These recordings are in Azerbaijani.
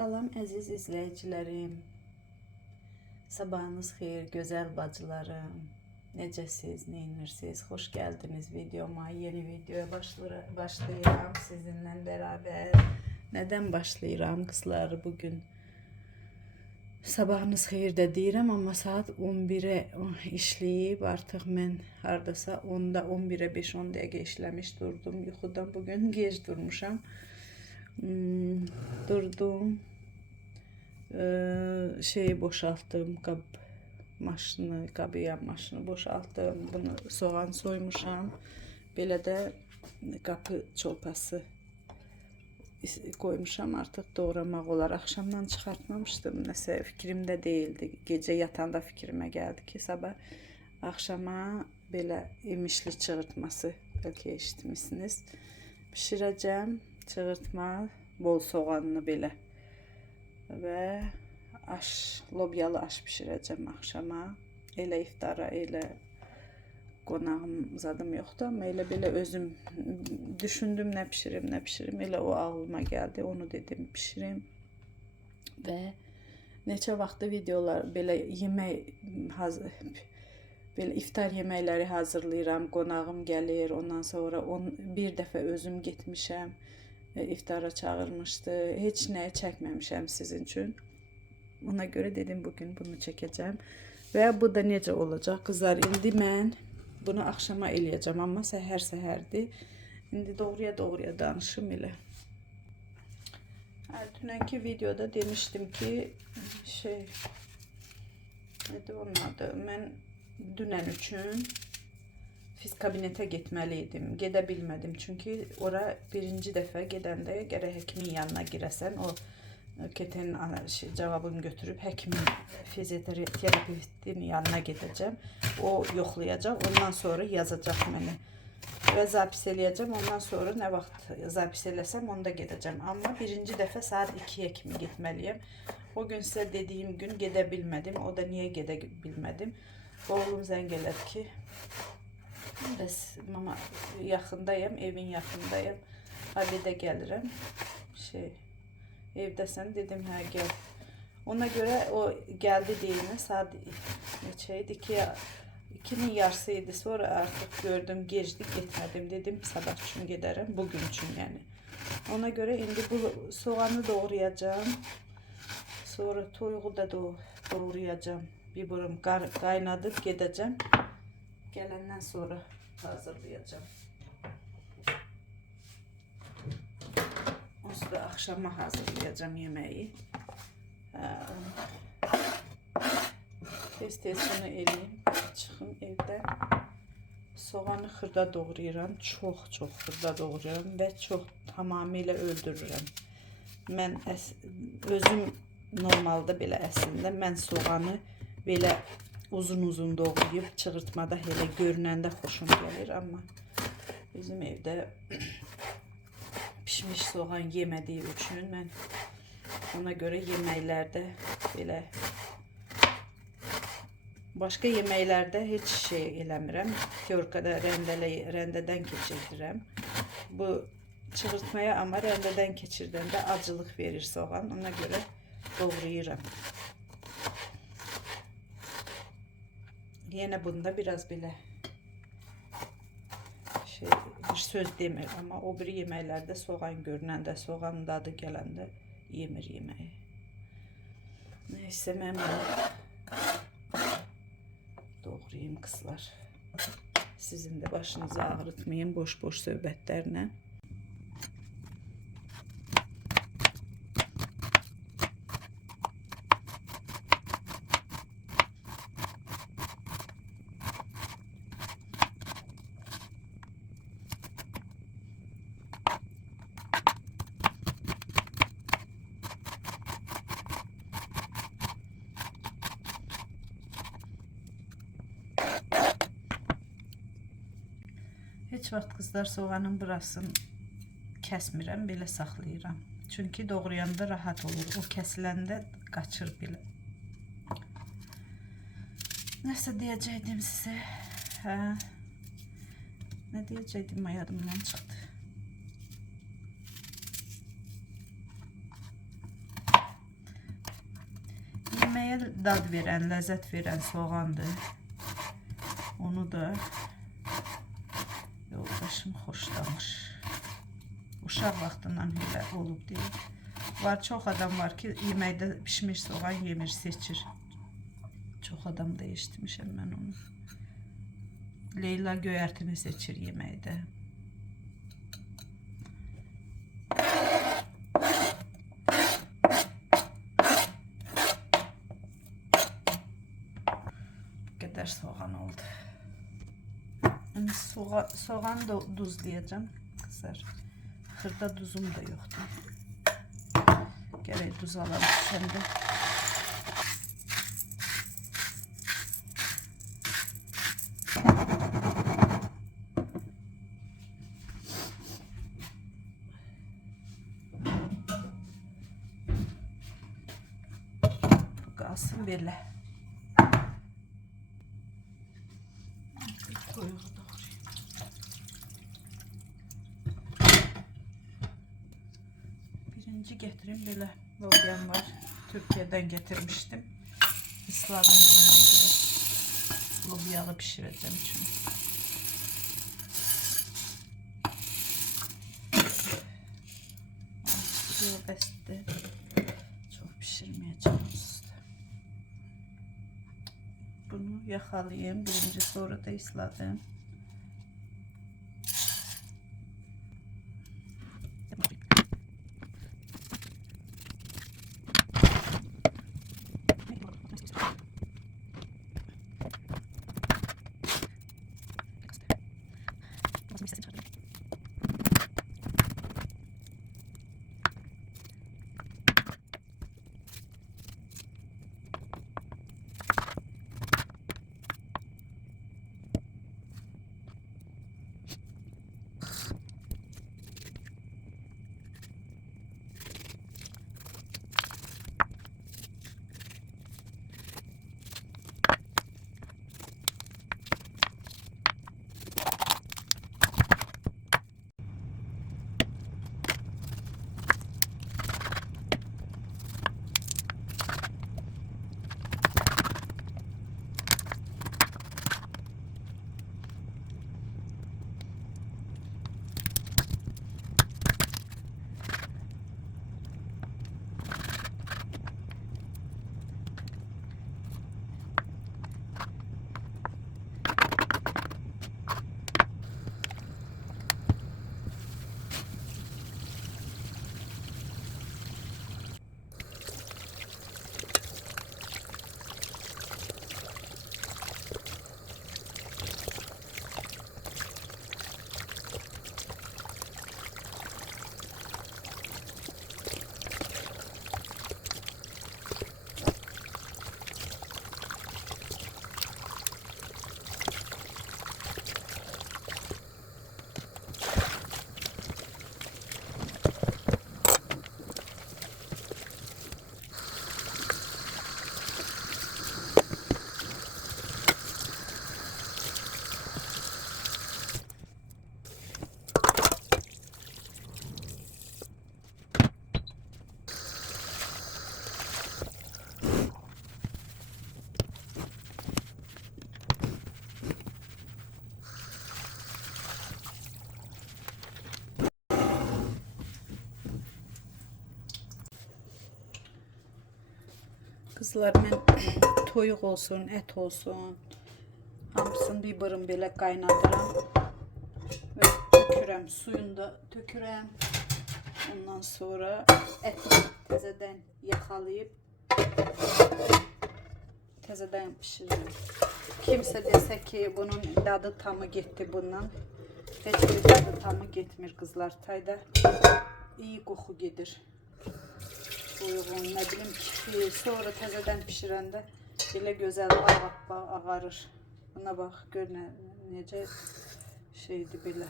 Salam əziz izləyicilərim. Sabahınız xeyir, gözəl bacılarım. Necəsiz, neyinirsiniz? Xoş gəldiniz videoma. Yeni videoya başlayıram sizinlə bərabər. Nədən başlayıram qızlar bugün? Sabahınız xeyir də deyirəm, amma saat 11-ə işləyib. Artıq mən hardasa 10-da 11-ə 5-10 dəqiqə işləmiş durdum. Yuxudan bugün gec durmuşam. Durdum. Şeyi boşaltdım, qabıyan maşını boşaltdım. Bunu soğan soymuşam. Belə də qapı çolpası koymuşam, artıq doğramaq olar. Axşamdan çıxartmamışdım, nəsə fikrimdə deyildi. Gecə yatanda fikrimə gəldi ki, sabah axşama belə imişli çığırtması, bəlkə eşitmişsiniz, pişirəcəm. Çığırtma, bol soğanlı belə və lobyalı aş pişirəcəm axşama. Elə iftara, elə qonağım zadım yoxdur, amma elə belə özüm düşündüm nə pişirim, elə o ağlıma gəldi, onu dedim pişirim. Və neçə vaxtı videolar belə belə iftar yeməkləri hazırlayıram, qonağım gəlir, ondan sonra bir dəfə özüm getmişəm, iftara çağırmışdı, heç nəyə çəkməmişəm sizin üçün. Ona görə dedim bugün bunu çəkəcəm. Və bu da necə olacaq qızlar, indi mən bunu axşama eləyəcəm, amma səhər-səhərdir. İndi doğruya danışım elə. Dünənki videoda demişdim ki, nədir onun adı, mən dünən üçün kabinetə getməliydim. Gedə bilmədim, çünki ora birinci dəfə gedəndə gərək həkimin yanına girəsən. O keten cavabını götürüb həkimin, fizioterapevtin yanına gedəcəm. O yoxlayacaq, ondan sonra yazacaq məni və zapis eləyəcəm. Ondan sonra nə vaxt zapis eləsəm onda gedəcəm. Amma birinci dəfə saat 2-yə kimi getməliyəm. O gün sizə dediyim gün gedə bilmədim. O da niyə gedə bilmədim? Oğlum zəng elədi ki, bəs mama yaxındayım, evin yaxındayım, abidə gəlirəm, evdəsən, dedim hə gəl. Ona görə o gəldi deyinə, saat neçə idi, 2-nin yarısı idi, sonra artıq gördüm gecdi, getmədim, dedim sabah üçün gedərəm, bugün üçün yəni. Ona görə indi bu soğanı doğrayacağım, sonra toyuğu da doğrayacağım, biberim qaynadıb gedəcəm. Gələndən sonra hazırlayacağım. Onsuz da axşama hazırlayacağım yeməyi. Tez bunu eləyim, çıxım evdən. Soğanı xırda doğrayıram, çox xırda doğrayıram və çox tamamilə öldürürəm. Mən özüm normalda belə əslində mən soğanı belə uzun doğrayıb çığırtmada elə görünəndə xoşum gəlir, amma bizim evdə pişmiş soğan yemədiyi üçün mən ona görə yeməklərdə belə başqa yeməklərdə heç şey eləmirəm. Körkada rəndədən keçirdirəm. Bu çığırtmaya amma rəndədən keçirdəndə acılıq verir soğan, ona görə doğrayıram. Yenə bunda biraz belə bir söz demir, amma o bir yeməklərdə soğan görünəndə, soğanın dadı gələndə yemir yeməyi. Neysə, mən bunu doğrayayım qızlar. Sizin də başınızı ağrıtmayın boş-boş söhbətlərlə. Heç vaxt qızlar soğanın burasını kəsmirəm, belə saxlayıram. Çünki doğrayanda rahat olur. O kəsiləndə qaçır belə. Nəsə deyəcəkdim sizə. Nə deyəcəkdim, yadımdan çıxdı. yeməyə dad verən, ləzzət verən soğandır. Onu da yoldaşım xoşlamış. Uşaq vaxtından elə olub deyil. Var, çox adam var ki, yeməkdə pişmiş soğan yemir, seçir. Çox adam da eşitmişəm mən onu. Leyla göyərtini seçir yeməkdə. Bu qədər soğan oldu. Yani soğan da duzlayacağım kızlar. Xırda duzum da yoxdur. Gərək duz alalım səndə. Bu qalsın belə. Birinci getireyim böyle lobyam var. Türkiye'den getirmiştim. Isladım bundan biraz. Lobyalı pişireceğim çünkü. Beste. Çok pişirmeyeceğim usta. Bunu yakalayayım. Birinci, sonra da ısladım. Kızlar, mən toyuq olsun, et olsun, hamısını bir bırın belə qaynadıram və tökürəm, suyunu da tökürəm. Ondan sonra eti təzədən yaxalayıb təzədən pişiririm. Kimsə desə ki, bunun dadı tamı getdi bundan. Heç bir dadı tamı getmir kızlar. Tayda iyi qoxu gedir. Uyğun, ne bileyim ki, sonra təzədən pişirəndə belə gözəl ağarır. Buna bax, gör necə şeydir belə.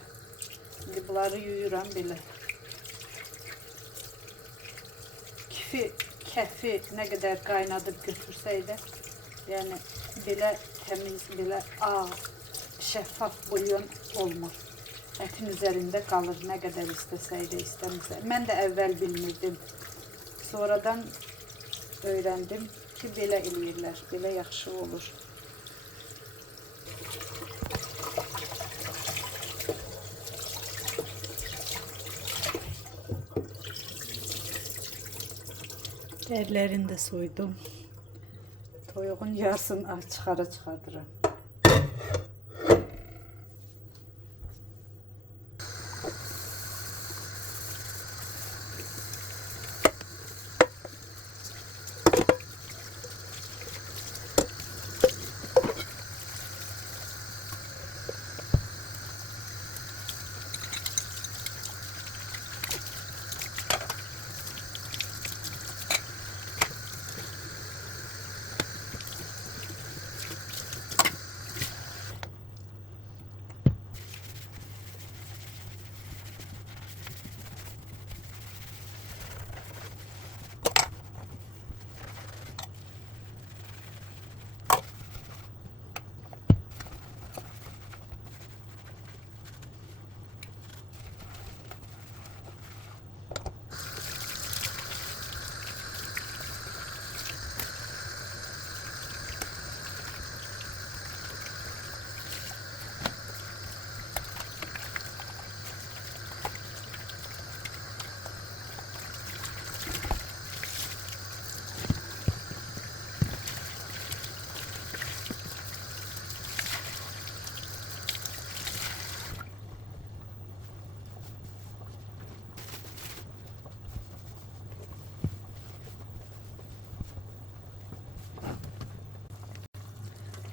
İndi bunları yuyuram belə. Kəfi nə qədər qaynadıb götürsəydə, yəni belə təmiz, belə şəffaf bulyon olmur. Ətin üzərində qalır, nə qədər istəsəydə, istəmirsə. Mən də əvvəl bilmirdim. Sonradan öğrendim ki, belə eləyirlər. Belə yaxşı olur. Dərlərini də soydum. Toyuğun yarısını çıxardıram.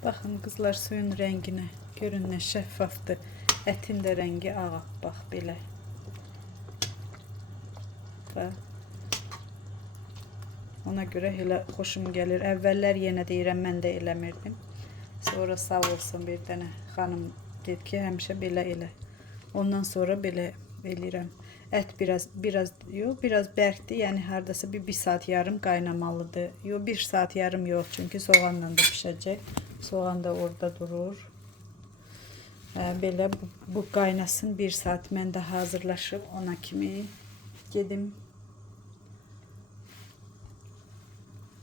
Baxın qızlar, suyun rənginə. Görün nə şəffafdır. Ətin də rəngi ağappaq belə. Ona görə elə xoşum gəlir. Əvvəllər yenə deyirəm, mən də eləmirdim. Sonra sağ olsun bir dənə xanım dedi ki, həmişə belə elə. Ondan sonra belə eləyirəm. Ət biraz bərkdir. Yəni hardasa bir saat yarım qaynamalıdır. Yox, 1 saat yarım yox. Çünki soğanla da pişəcək. Soğan da orada durur. Belə bu qaynasın 1 saat. Mən də hazırlaşıb ona kimi gedim.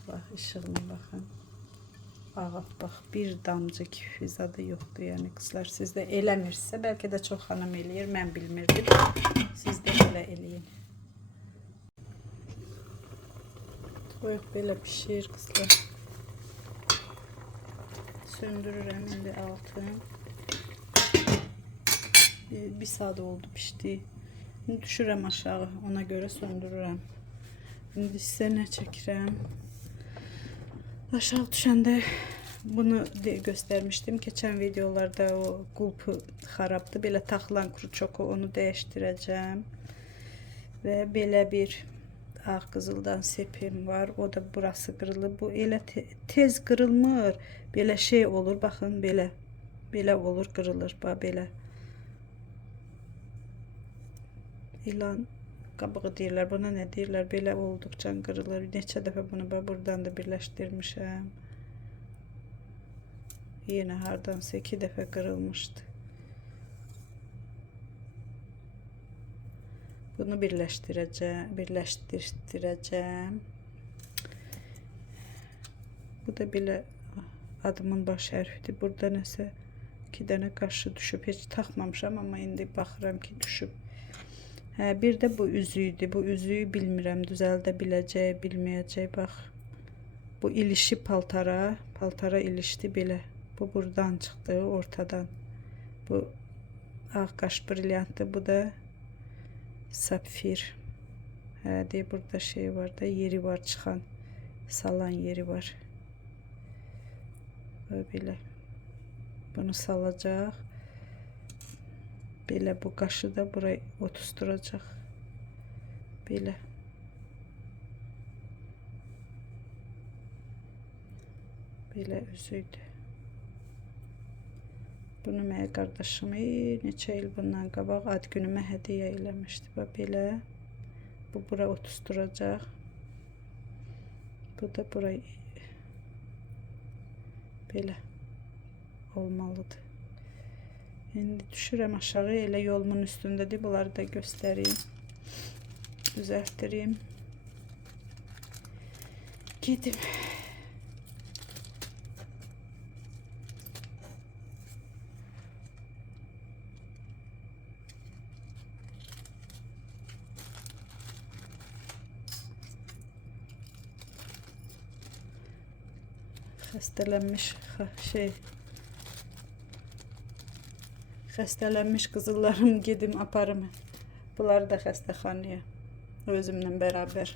Bax, işığına baxın. Ağappaq, bir damcı kifiz adı yoxdur. Yəni qızlar, siz də eləmirsə, bəlkə də çox xanım eləyir, mən bilmirdim. Siz də belə eləyin. Toyuq belə pişir qızlar. Söndürürəm indi altını. 1 saat oldu pişdi. İndi düşürəm aşağı, ona görə söndürürəm. İndi sizə nə çəkirəm? Aşağı düşəndə bunu göstərmişdim. Keçən videolarda o qulpu xarabdı. Belə taxılan kruçoku, onu dəyişdirəcəm. Və belə bir ağ qızıldan sepim var. O da burası qırılıb. Bu elə tez qırılmır. Belə şey olur. Baxın, belə. Belə olur, qırılır. Bax, belə. İlan qabığı deyirlər. Buna nə deyirlər? Belə olduqca qırılır. Neçə dəfə bunu buradan da birləşdirmişəm. Yenə hardansa 2 dəfə qırılmışdı. Bunu birləşdirəcəm. Bu da belə adımın baş hərfidir. Burada nəsə 2 dənə qaşı düşüb. Heç taxmamışam, amma indi baxıram ki, düşüb. Bir də bu üzüydü. Bu üzüyü bilmirəm, düzəldə biləcək, bilməyəcək. Bax, bu ilişi paltara ilişdi belə. Bu buradan çıxdı, ortadan. Bu ağ qaş brilyantdır, bu da sapfir. Deyir, burada şey var da, yeri var, çıxan, salan yeri var. Belə. Bunu salacaq. Belə bu qaşı da buraya otusturacaq. Belə. Belə üzüydü. Bunu mənə qardaşım neçə il bundan qabaq ad günümə hədiyyə eləmişdi. Bax, belə. Bu bura otusturacaq. Bu da buraya belə olmalıdır. İndi düşürəm aşağı, elə yolumun üstündədir. Bunları da göstəreyim. Düzəltdireyim. Gedim. Xəstələnmiş qızıllarım gedim aparım. Bunları da xəstəxanaya özümlə bərabər.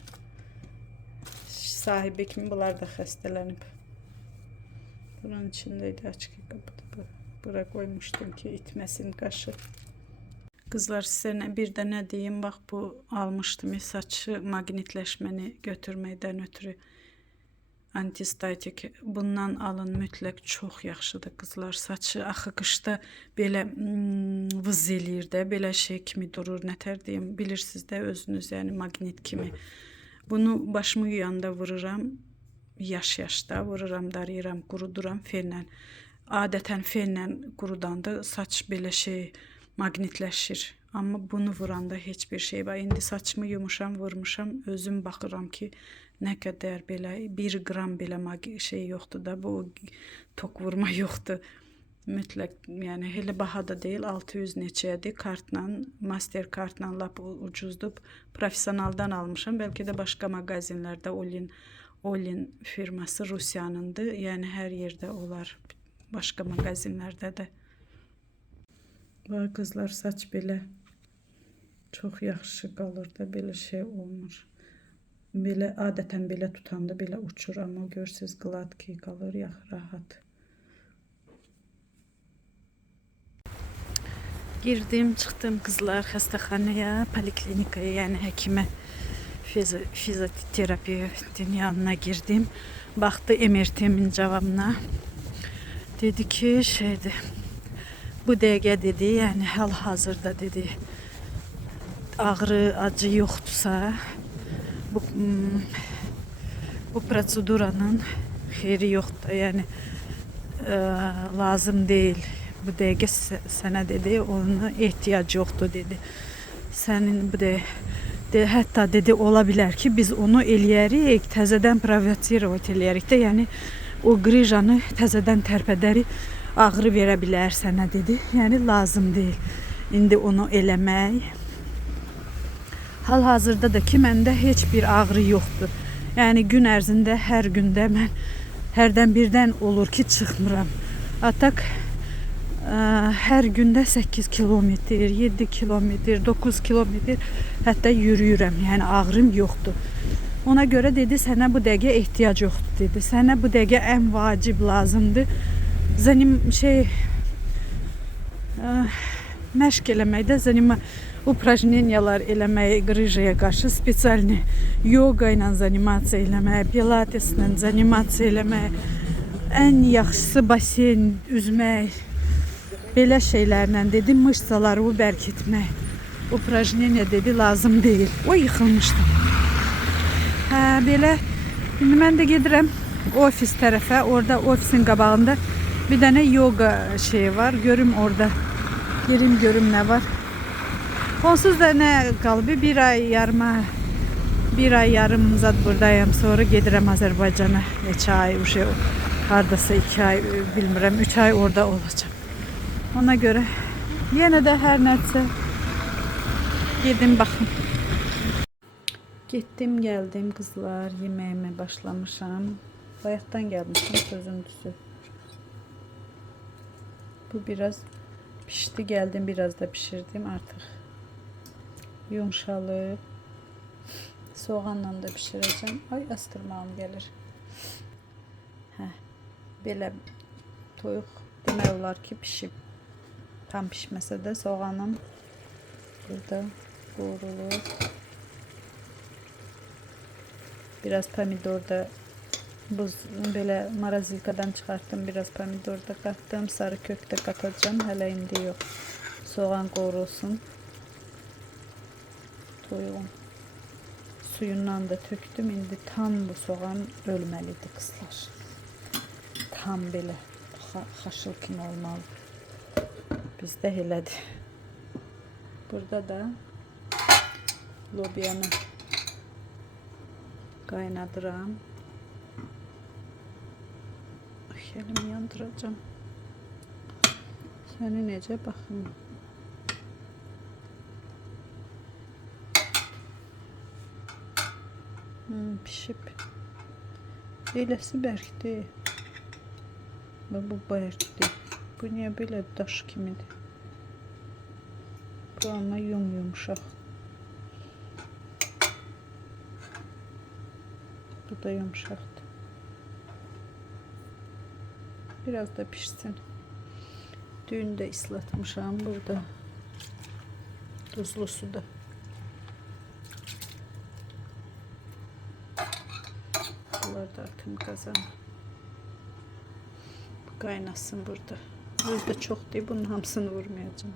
Sahibi kimi bunlar da xəstələnib. Bunun içindeydi, açıq qapıda. Bura qoymuşdum ki, itməsin qaşı. Qızlar, sizə bir də nə deyim, bax bu almışdım saçı maqnitləşməni götürməkdən ötürü. Antistatik. Bundan alın mütləq, çox yaxşıdır qızlar. Saçı axı qışda belə vız eləyir də, belə şey kimi durur. Nətər deyim, bilirsiniz də özünüz, yəni maqnit kimi. Bunu başımı yuyanda vururam, yaş-yaşda vururam, darayıram, quruduram fenlə. Adətən fenlə qurudanda saç belə şey maqnitləşir. Amma bunu vuranda heç bir şey var. İndi saçımı yumuşam, vurmuşam, özüm baxıram ki, nə qədər belə 1 qram belə şey yoxdur da, bu tok vurma yoxdur. Mütləq, yəni elə baha da deyil, 600 neçədir, kartla, master kartla lap ucuzdur. Professionaldan almışam, bəlkə də başqa mağazinlərdə Olin firması Rusiyanındır. Yəni hər yerdə olar, başqa mağazinlərdə də. Bax qızlar, saç belə çox yaxşı qalır da, belə şey olmur. Belə adətən belə tutanda belə uçur, amma görsüz qladki qalır, rahat. Girdim, çıxdım qızlar xəstəxanaya, poliklinikaya, yəni həkimə, fizioterapiyanın yanına girdim. Baxdı MRT-min cavabına. Dedi ki, şeydir, bu dəqiqə dedi, yəni hal-hazırda dedi, ağrı, acı yoxdursa, bu proseduranın xeyri yoxdur, yəni lazım deyil. Bu dəqiqə sənə dedi, ona ehtiyac yoxdur dedi. Sənin bu dəqiqə, hətta dedi, ola bilər ki, biz onu eləyərik, təzədən provotsirovat eləyərik də, yəni o qrijanı təzədən tərpədərik, ağrı verə bilər sənə dedi. Yəni lazım deyil indi onu eləmək. Hal-hazırda da ki, məndə heç bir ağrı yoxdur. Yəni gün ərzində hər gündə mən hərdən birdən olur ki, çıxmıram. Atak hər gündə 8 kilometr, 7 kilometr, 9 kilometr hətta yürüyürəm. Yəni ağrım yoxdur. Ona görə dedi, sənə bu dəqiqə ehtiyac yoxdur dedi. Sənə bu dəqiqə ən vacib lazımdır. Məşq eləməkdə, upражнениyalar eləmək, qrijaya qarşı spesialni yoga ilə zanimasiya eləmək, pilateslə zanimasiya eləmək, ən yaxşısı basen, üzmək, belə şeylərlə dedi, mышцaları bərkitmək. Upражнения dedi, lazım deyil. O yıxılmışdım. Belə, indi mən də gedirəm ofis tərəfə, orada ofisin qabağında bir dənə yoga şeyi var, görüm orada, görüm nə var. Onsuz da nə qalıb, bir ay yarım zad buradayım, sonra gedirəm Azərbaycana, neçə ay, hardasa 2 ay, bilmirəm, 3 ay orada olacağım. Ona görə yenə də hər nəsə gedim baxım. Getdim, gəldim qızlar, yeməyimə başlamışam. Bayaqdan gəlmişəm, sözün düzü. Bu biraz pişdi, gəldim, biraz da pişirdim artıq. Yumşalıb. Soğanla da pişirəcəm. Ay, astırmağım gəlir. Belə toyuq demək olar ki, pişib. Tam pişməsə də soğanım burada qovrulur. Biraz pomidor da belə marazilkadan çıxartdım. Biraz pomidor da qatdım. Sarı kök də qatacağım. Hələ indi yox. Soğan qovrulsun. Toyuğun suyundan da töktüm. İndi tam bu soğan ölməlidir qızlar. Tam belə xaşıl kimi olmalı. Bizdə elədir. Burada da lobiyanı qaynadıram. Elimi yandıracağım. Səni necə baxım. Pişib. Eləsi bərkdir. Və bu bərkdir. Bu niyə belə daş kimidir? Bu amma yumuşaq. Bu da yumuşaqdır. Biraz da pişsin. Dün də ıslatmışam burada. Tuzlu suda. Bunları da atım kazana. Bu qaynasın burada. Özdə çox deyil, bunun hamısını vurmayacağım.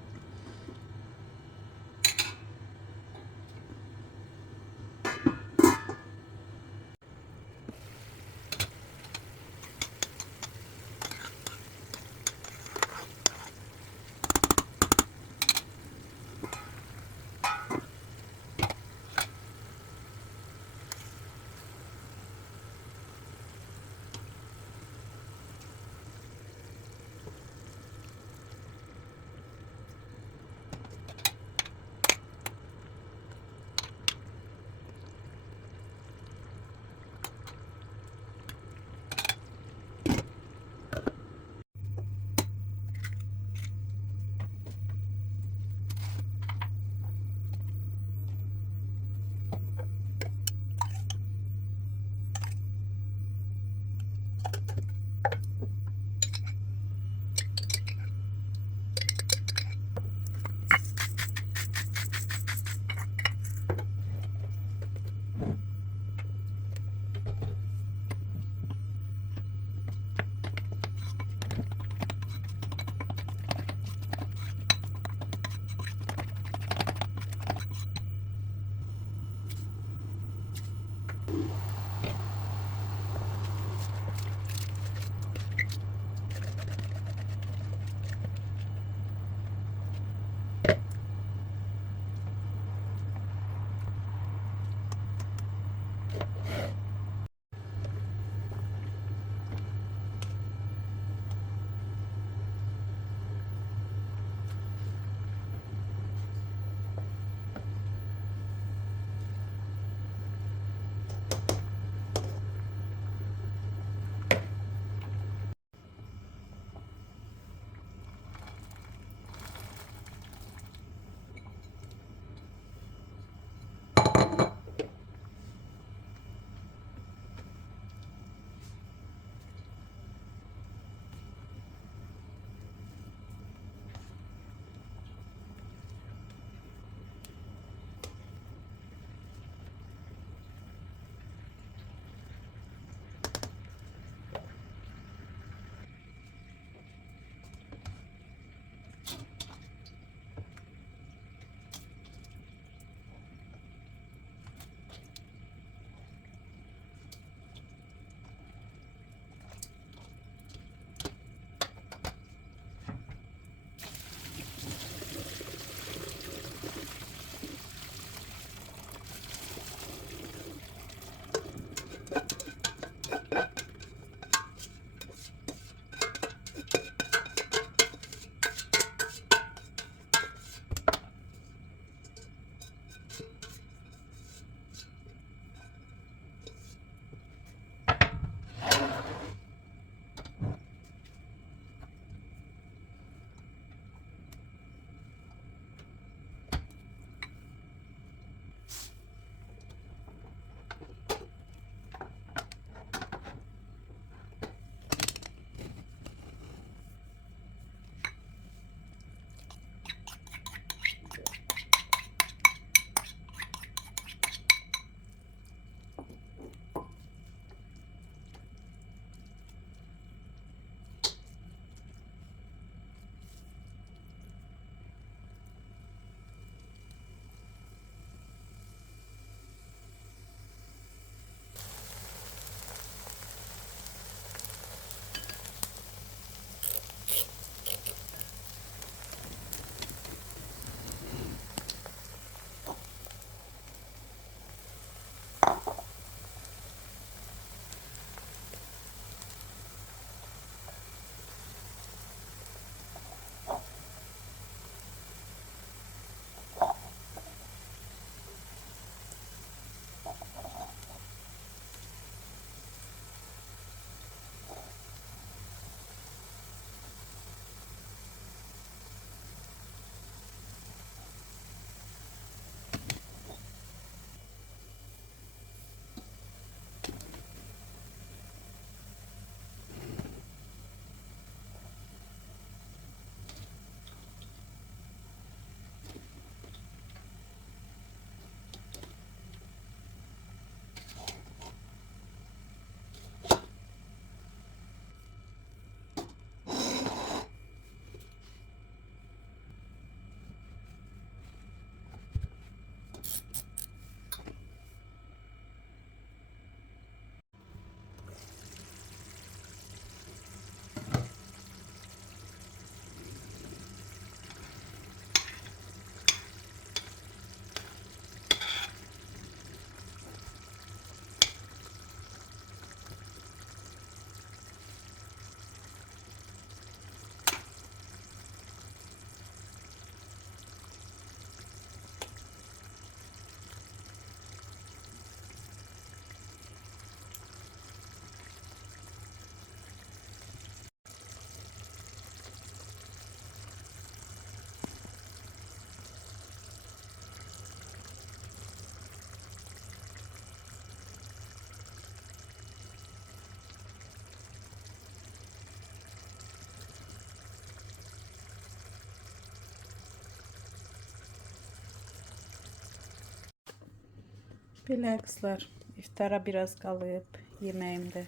Belə qızlar, iftara biraz qalıb, yeməyimdə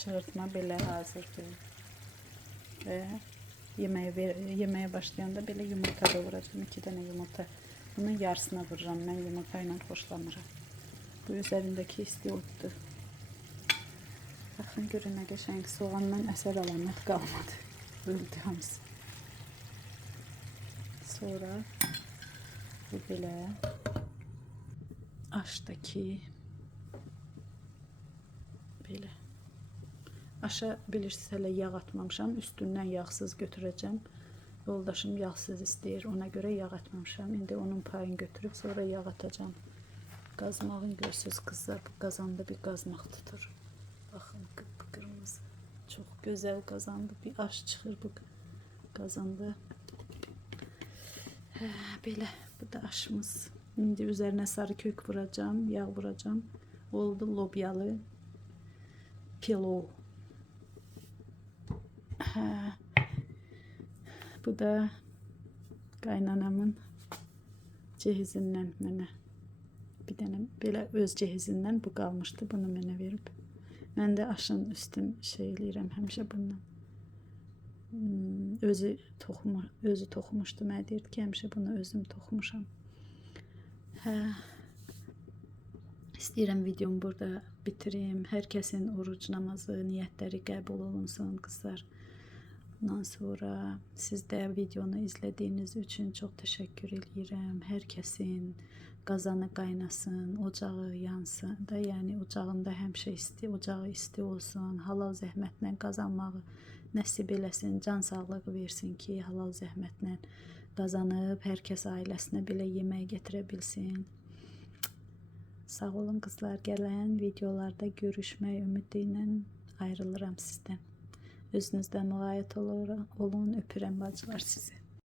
çığırtma belə hazırdır. Və yeməyə başlayanda belə yumurta doğrayacağım. 2 dənə yumurta. Bunun yarısına vururam. Mən yumurta ilə xoşlamıram. Bu üzərindəki istiotdur. Baxın görün nə qəşəng, soğandan əsər əlamət qalmadı. Öldü hamısı. Sonra bu belə aşdakı belə aşa bilirsiniz hələ yağ atmamışam. Üstündən yağsız götürəcəm. Yoldaşım yağsız istəyir. Ona görə yağ atmamışam. İndi onun payını götürüb sonra yağ atacağım. Qazmağın görsüz qızlar. Bu qazanda bir qazmaq tutur. Baxın qıpqırmızı. Çox gözəl qazandı. Bir aş çıxır bu qazanda. Belə bu da aşımız. İndi üzerine sarı kök vuracağım. Yağ vuracağım. Oldu lobyalı pilav. Bu da qaynanamın cehizindən mənə bir dənə belə öz cehizindən bu qalmışdı. Bunu mənə verib. Mən də aşın üstün şey eləyirəm həmişə bundan. Özü toxumuşdu. Mənə deyirdi ki, həmişə bunu özüm toxumuşam. İstəyirəm videomu burada bitireyim. Hər kəsin oruc namazı, niyyətləri qəbul olunsun qızlar. Ondan sonra siz də videonu izlədiyiniz üçün çox təşəkkür edirəm. Hər kəsin qazanı qaynasın, ocağı yansın da, yəni ocağında həmişə ocağı isti olsun, halal zəhmətlə qazanmağı nəsib eləsin, can sağlığı versin ki, halal zəhmətlə qazanıb hər kəs ailəsinə belə yemək gətirə bilsin. Sağ olun qızlar, gələn videolarda görüşmək ümidi ilə ayrılıram sizdən. Özünüzdən müğayət olun, öpürəm bacılar sizi.